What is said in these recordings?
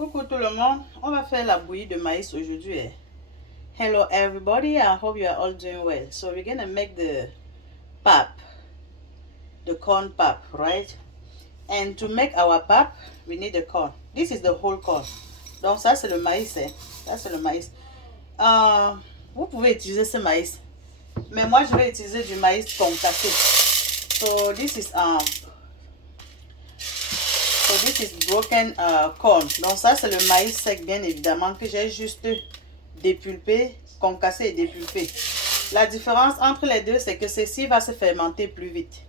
Coucou tout le monde, on va faire la bouillie de maïs aujourd'hui. Hello everybody, I hope you are all doing well. So we're gonna make the pap, the corn pap, right? And to make our pap, we need the corn. This is the whole corn. Donc ça c'est le maïs, ça c'est le maïs. Vous pouvez utiliser ce maïs, mais moi je vais utiliser du maïs concassé. So this is broken corn. Donc ça c'est le maïs sec bien évidemment que j'ai juste dépulpé, concassé et dépulpé. La différence entre les deux c'est que ceci va se fermenter plus vite.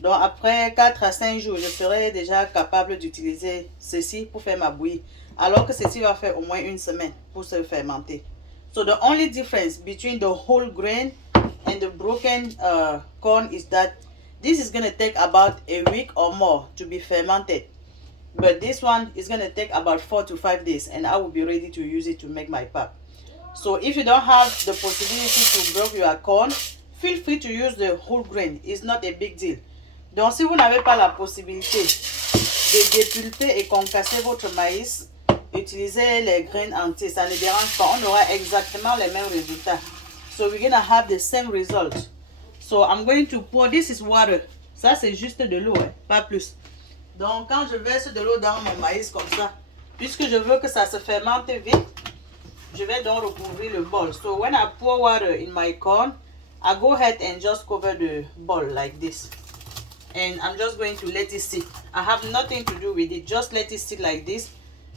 Donc après 4 à 5 jours, je serai déjà capable d'utiliser ceci pour faire ma bouillie. Alors que ceci va faire au moins une semaine pour se fermenter. So the only difference between the whole grain and the broken corn is that this is going to take about a week or more to be fermented. But this one is going to take about 4 to 5 days and I will be ready to use it to make my pap. So if you don't have the possibility to break your corn, feel free to use the whole grain. It's not a big deal. Donc si vous n'avez pas la possibilité de dépulper et concasser votre maïs, utilisez les graines entiers. Ça ne dérange pas. On aura exactement les mêmes résultats. So we're going to have the same result. So I'm going to pour, this is water. Ça c'est juste de l'eau, pas plus. Donc quand je verse de l'eau dans mon maïs comme ça, puisque je veux que ça se fermente vite, je vais donc recouvrir le bol. So when I pour water in my corn, I go ahead and just cover the bowl like this. And I'm just going to let it sit. I have nothing to do with it. Just let it sit like this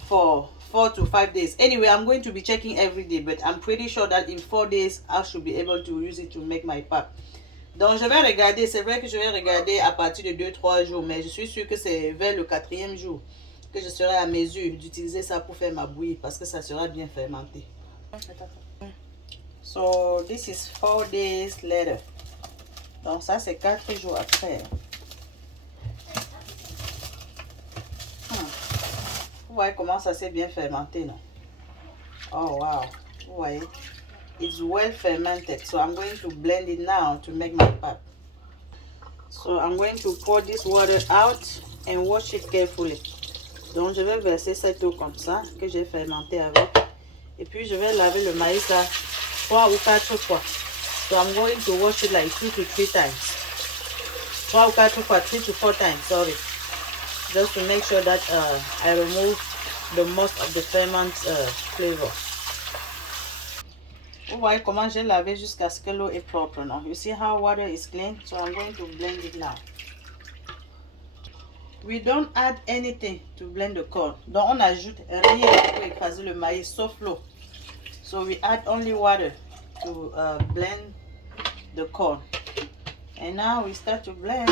for 4 to 5 days. Anyway, I'm going to be checking every day, but I'm pretty sure that in 4 days, I should be able to use it to make my pap. Donc, je vais regarder. C'est vrai que je vais regarder à partir de 2-3 jours, mais je suis sûre que c'est vers le 4e jour que je serai à mesure d'utiliser ça pour faire ma bouillie parce que ça sera bien fermenté. So, this is 4 days later. Donc, ça, c'est 4 jours après. Vous voyez comment ça s'est bien fermenté, non? Oh, wow. Vous voyez? It's well fermented. So I'm going to blend it now to make my pap. So I'm going to pour this water out and wash it carefully. Donc je vais verser cette eau comme ça que j'ai fermenté avec. Et puis je vais laver le maïs là 3 ou 4 fois. So I'm going to wash it like 2 to 3 times. 3 ou 4 fois, 3 to 4 times, sorry. Just to make sure that I remove the most of the ferment flavor. Vous voyez comment j'ai lavé jusqu'à ce que l'eau est propre, non? You see how water is clean? So I'm going to blend it now. We don't add anything to blend the corn. Donc on n'ajoute rien pour écraser le maïs sauf l'eau. So we add only water to blend the corn. And now we start to blend.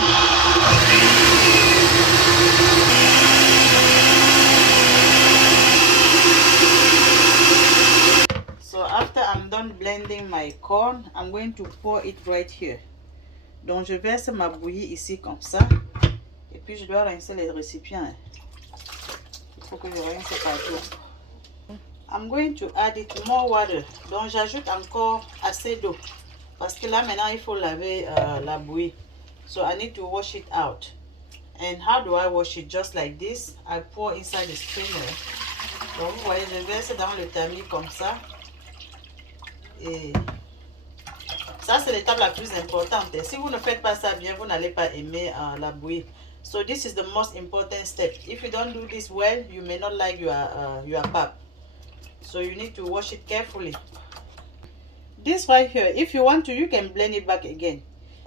So after I'm done blending my corn, I'm going to pour it right here. Donc je verse ma bouillie ici comme ça. Et puis je dois rincer les récipients. Il faut que je rince partout. I'm going to add it more water. Donc j'ajoute encore assez d'eau. Parce que là maintenant il faut laver la bouillie. So I need to wash it out. And how do I wash it? Just like this. I pour inside the strainer. Donc vous voyez, je verse dans le tamis comme ça. Et ça c'est l'étape la plus importante. Et si vous ne faites pas ça bien, vous n'allez pas aimer la bouillie. So this is the most important step. If you don't do this well, you may not like your pap. So you need to wash it carefully. This right here, if you want to, you can blend it back again.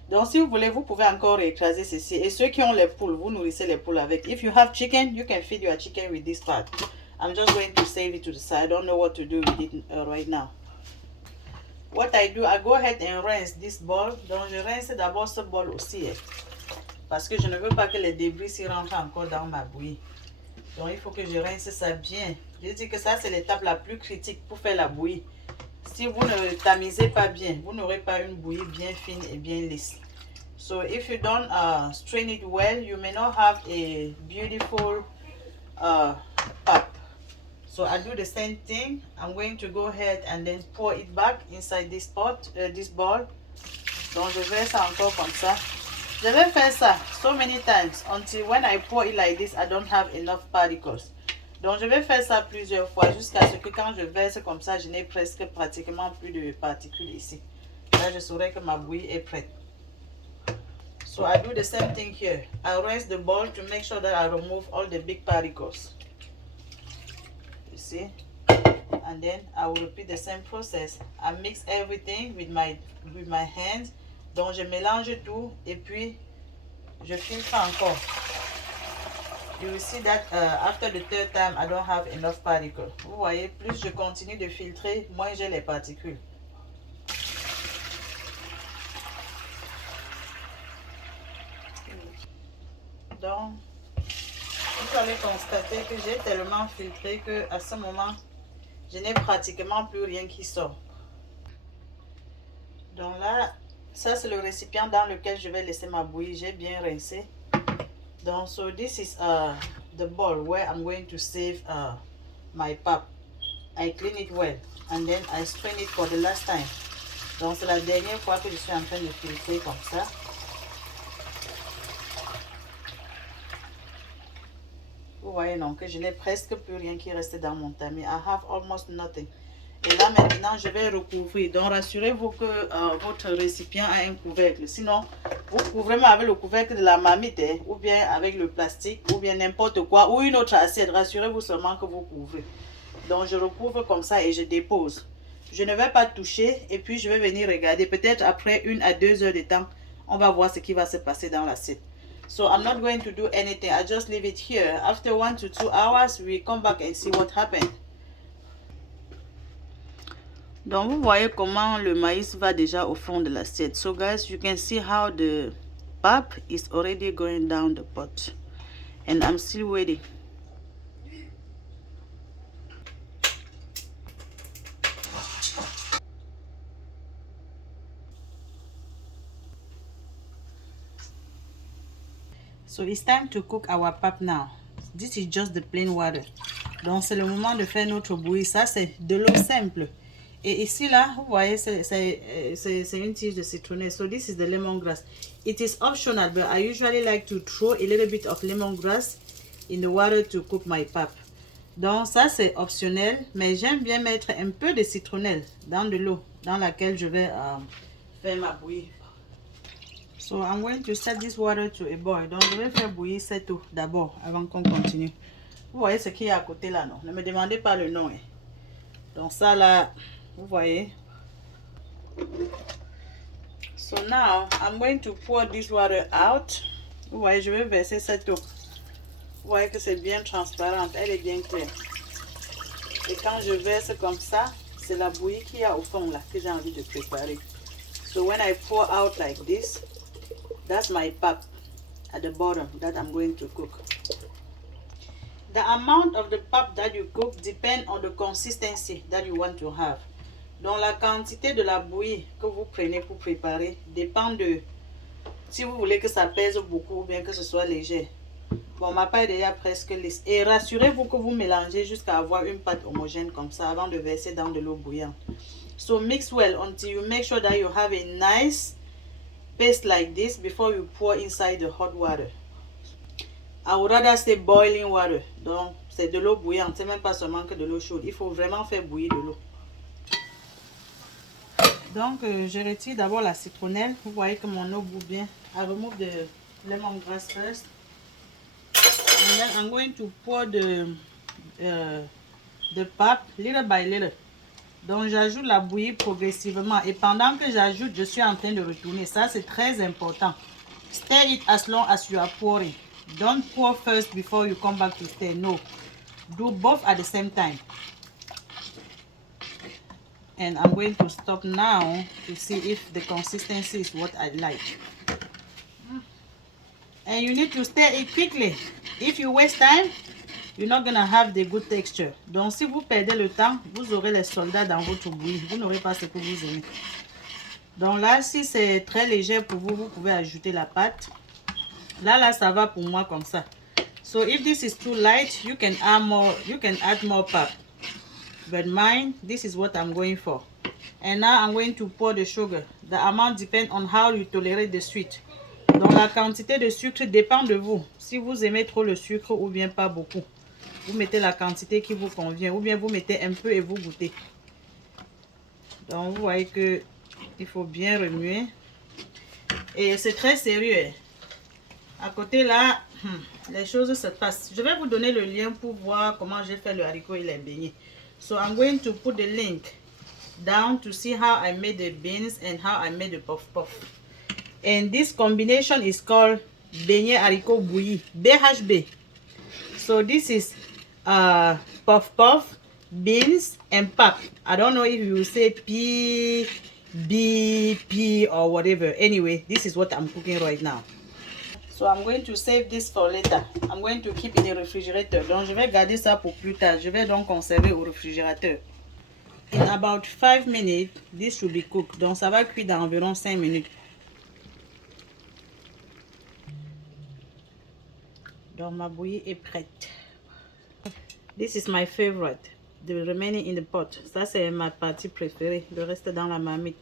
Donc si vous voulez, vous pouvez encore écraser ceci. Et ceux qui ont les poules, vous nourrissez les poules avec. If you have chicken, you can feed your chicken with this part. I'm just going to save it to the side. I don't know what to do with it right now. What I do, I go ahead and rinse this bowl. Donc je rince d'abord ce bol aussi. Parce que je ne veux pas que les débris s'y rentrent encore dans ma bouillie. Donc il faut que je rince ça bien. Je dis que ça c'est l'étape la plus critique pour faire la bouillie. Si vous ne tamisez pas bien, vous n'aurez pas une bouillie bien fine et bien lisse. So if you don't strain it well, you may not have a beautiful pap. So I do the same thing. I'm going to go ahead and then pour it back inside this pot, this bowl. Donc je verse encore comme ça. Je vais faire ça so many times until when I pour it like this, I don't have enough particles. Donc je vais faire ça plusieurs fois jusqu'à ce que quand je verse comme ça, je n'ai presque pratiquement plus de particules ici. Là, je saurai que ma bouillie est prête. So I do the same thing here. I rinse the bowl to make sure that I remove all the big particles. You see? And then I will repeat the same process. I mix everything with my hands. Donc je mélange tout et puis je filtre encore. You will see that after the third time, I don't have enough particles. Vous voyez, plus je continue de filtrer, moins j'ai les particules. Donc, vous allez constater que j'ai tellement filtré que à ce moment, je n'ai pratiquement plus rien qui sort. Donc là, ça c'est le récipient dans lequel je vais laisser ma bouillie. J'ai bien rincé. Donc, so this is the bowl where I'm going to save my pap. I clean it well and then I strain it for the last time. Donc, c'est la dernière fois que je suis en train de filtrer comme ça. Vous voyez non, que je n'ai presque plus rien qui reste dans mon tamis. I have almost nothing. Et là maintenant, je vais recouvrir. Donc, rassurez-vous que votre récipient a un couvercle. Sinon, vous couvrez même avec le couvercle de la marmite, hein, ou bien avec le plastique, ou bien n'importe quoi, ou une autre assiette. Rassurez-vous seulement que vous couvrez. Donc, je recouvre comme ça et je dépose. Je ne vais pas toucher et puis je vais venir regarder. Peut-être après 1 à 2 heures de temps, on va voir ce qui va se passer dans l'assiette. So, I'm not going to do anything. I just leave it here. After 1 to 2 hours, we come back and see what happened. Donc, vous voyez comment le maïs va déjà au fond de l'assiette. So, guys, you can see how the pap is already going down the pot. And I'm still waiting. So, it's time to cook our pap now. This is just the plain water. Donc, c'est le moment de faire notre bouillie. Ça, c'est de l'eau simple. Et ici, là, vous voyez, c'est une tige de citronnelle. So, this is the lemongrass. It is optional, but I usually like to throw a little bit of lemongrass in the water to cook my pap. Donc, ça, c'est optionnel. Mais j'aime bien mettre un peu de citronnelle dans de l'eau dans laquelle je vais faire ma bouillie. So, I'm going to set this water to a boil. Donc, je vais faire bouillir cette eau d'abord avant qu'on continue. Vous voyez ce qu'il y a à côté là, non? Ne me demandez pas le nom. Hein. Donc, ça là, vous voyez. So, now, I'm going to pour this water out. Vous voyez, je vais verser cette eau. Vous voyez que c'est bien transparente. Elle est bien claire. Et quand je verse comme ça, c'est la bouillie qu'il y a au fond là que j'ai envie de préparer. So, when I pour out like this, that's my pap at the bottom that I'm going to cook. The amount of the pap that you cook depends on the consistency that you want to have. Donc la quantité de la bouillie que vous prenez pour préparer dépend de si vous voulez que ça pèse beaucoup ou bien que ce soit léger. Bon, ma pâte est déjà presque lisse. Et rassurez-vous que vous mélangez jusqu'à avoir une pâte homogène comme ça avant de verser dans de l'eau bouillante. So mix well until you make sure that you have a nice paste like this before you pour inside the hot water. I would rather say boiling water. Donc, c'est de l'eau bouillante. C'est même pas seulement que de l'eau chaude. Il faut vraiment faire bouillir de l'eau. Donc, je retire d'abord la citronnelle. Vous voyez que mon eau bout bien. I remove the lemongrass first. And then I'm going to pour the pap little by little. Donc, j'ajoute la bouillie progressivement. Et pendant que j'ajoute, je suis en train de retourner. Ça, c'est très important. Stir it as long as you are pouring. Don't pour first before you come back to stir. No. Do both at the same time. And I'm going to stop now to see if the consistency is what I like. And you need to stir it quickly. If you waste time, you're not going to have the good texture. Donc, si vous perdez le temps, vous aurez les soldats dans votre bouillie. Vous n'aurez pas ce que vous aimez. Donc là, si c'est très léger pour vous, vous pouvez ajouter la pâte. Là, ça va pour moi comme ça. So if this is too light, you can add more pap. But mine, this is what I'm going for. And now I'm going to pour the sugar. The amount depends on how you tolerate the sweet. Donc la quantité de sucre dépend de vous. Si vous aimez trop le sucre ou bien pas beaucoup. Vous mettez la quantité qui vous convient. Ou bien vous mettez un peu et vous goûtez. Donc vous voyez que il faut bien remuer. Et c'est très sérieux. À côté là, les choses se passent. Je vais vous donner le lien pour voir comment j'ai fait le haricot et les beignets. So I'm going to put the link down to see how I made the beans and how I made the puff puff. And this combination is called beignet haricot bouilli, BHB. So this is puff puff, beans and pap. I don't know if you say P, B, P or whatever. Anyway, this is what I'm cooking right now. So I'm going to save this for later. I'm going to keep in the refrigerator. Donc je vais garder ça pour plus tard. Je vais donc conserver au réfrigérateur. In about 5 minutes, this should be cooked. Donc ça va cuire dans environ 5 minutes. Donc ma bouillie est prête. This is my favorite. The remaining in the pot. Ça c'est ma partie préférée. Le reste dans la marmite.